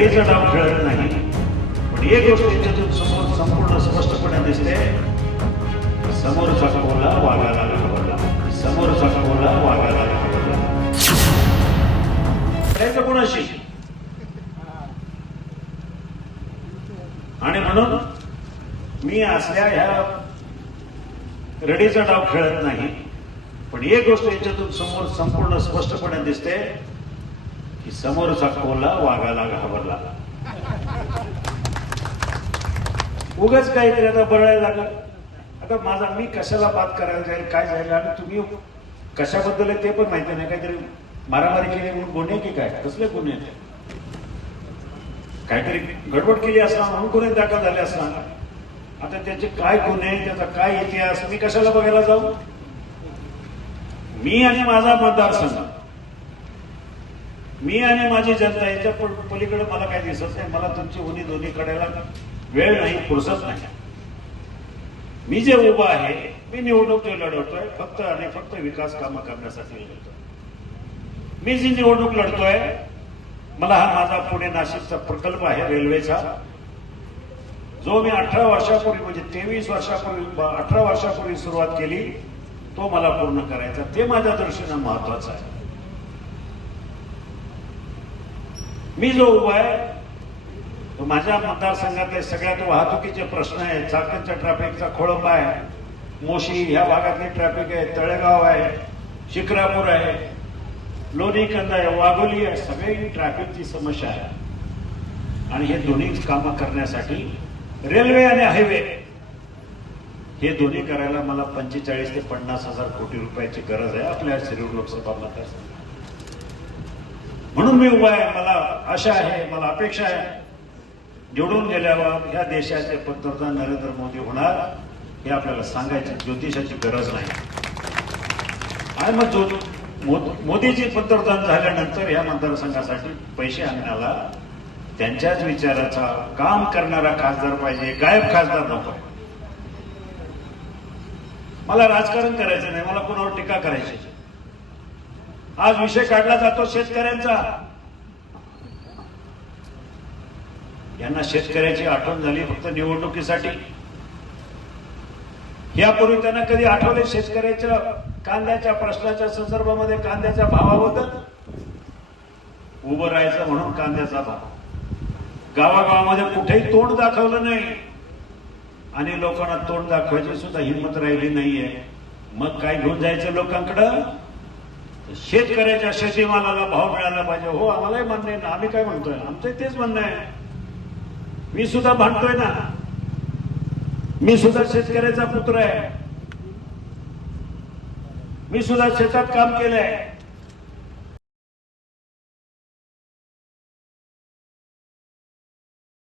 रडीचा डाव खेळत नाही. पण एक गोष्ट त्याच्यातून समोर संपूर्ण स्पष्टपणे दिसते. समोरचा कोला वागायला घाबरला समोरचा कोला वागायला लागला कोणाशी? आणि म्हणून मी असल्या ह्या रडीचा डाव खेळत नाही. पण एक गोष्ट याच्यातून समोर संपूर्ण स्पष्टपणे दिसते. की समोरचा कोल्हा वाघाला घाबरला. उगाच काहीतरी आता बरळायला लागलं. आता माझा मी कशाला बात करायला जाईल काय जाईल आणि तुम्ही कशाबद्दल आहे ते पण माहिती नाही. काहीतरी मारामारी केली म्हणून गुन्हे की काय? कसले गुन्हे ते? काहीतरी गडबड केली असणार म्हणून गुन्हे दाखल झाले असणार. आता त्याचे काय गुन्हे त्याचा काय इतिहास मी कशाला बघायला जाऊ? मी आणि माझा मतदारसंघ मी आणि माझी जनता याच्या पलीकडे मला काय दिसत नाही. मला तुमची उन्ही दोन्ही कडायला वेळ नाही फुरसत नाही. मी जे उभा आहे मी निवडणूक जे लढवतोय फक्त आणि फक्त विकास कामं करण्यासाठी लढतोय मी जी निवडणूक लढतोय मला हा माझा पुणे नाशिकचा प्रकल्प आहे रेल्वेचा. जो मी अठरा वर्षापूर्वी म्हणजे तेवीस वर्षापूर्वी अठरा वर्षापूर्वी सुरुवात केली तो मला पूर्ण करायचा. ते माझ्या दृष्टीनं महत्वाचं आहे. मी जो उभा आहे तो माझ्या मतदारसंघातले सगळ्यात वाहतुकीचे प्रश्न आहेत. चाकणच्या ट्रॅफिकचा खोळंबा आहे. मोशी ह्या भागातली ट्रॅफिक आहे तळेगाव आहे शिक्रापूर आहे लोणीकंद आहे वाघोली आहे सगळी ट्रॅफिकची समस्या आहे. आणि हे दोन्ही कामं करण्यासाठी रेल्वे आणि हायवे हे दोन्ही करायला मला पंचेचाळीस ते पन्नास हजार कोटी रुपयाची गरज आहे. आपल्या शिरूर लोकसभा मतदारसंघात. म्हणून मी उभा आहे. मला आशा आहे मला अपेक्षा आहे. निवडून गेल्यावर ह्या देशाचे पंतप्रधान नरेंद्र मोदी होणार हे आपल्याला सांगायची ज्योतिषाची गरज नाही. आणि मग जो मोदीजी पंतप्रधान झाल्यानंतर या मतदारसंघासाठी पैसे आणण्याला त्यांच्याच विचाराचा काम करणारा खासदार पाहिजे गायब खासदार नको. मला राजकारण करायचं नाही मला कोणावर टीका करायची आज विषय काढला जातो शेतकऱ्यांचा. यांना शेतकऱ्याची आठवण झाली फक्त निवडणुकीसाठी. यापूर्वी त्यांना कधी आठवले शेतकऱ्याच्या कांद्याच्या प्रश्नाच्या संदर्भामध्ये कांद्याच्या भावाबद्दल? उभं राहायचं म्हणून कांद्याचा भाव. गावागावामध्ये कुठेही तोंड दाखवलं नाही. आणि लोकांना तोंड दाखवायची सुद्धा हिंमत राहिली नाहीये. मग काय घेऊन जायचं लोकांकडं? शेतकऱ्याच्या शेतीमालाला भाव मिळाला पाहिजे. हो आम्हालाही म्हणणं आहे ना. आम्ही काय म्हणतोय? आमचं तेच म्हणणं आहे. मी सुद्धा भांडतोय ना. मी सुद्धा शेतकऱ्याचा पुत्र आहे. मी सुद्धा शेतात काम केलंय.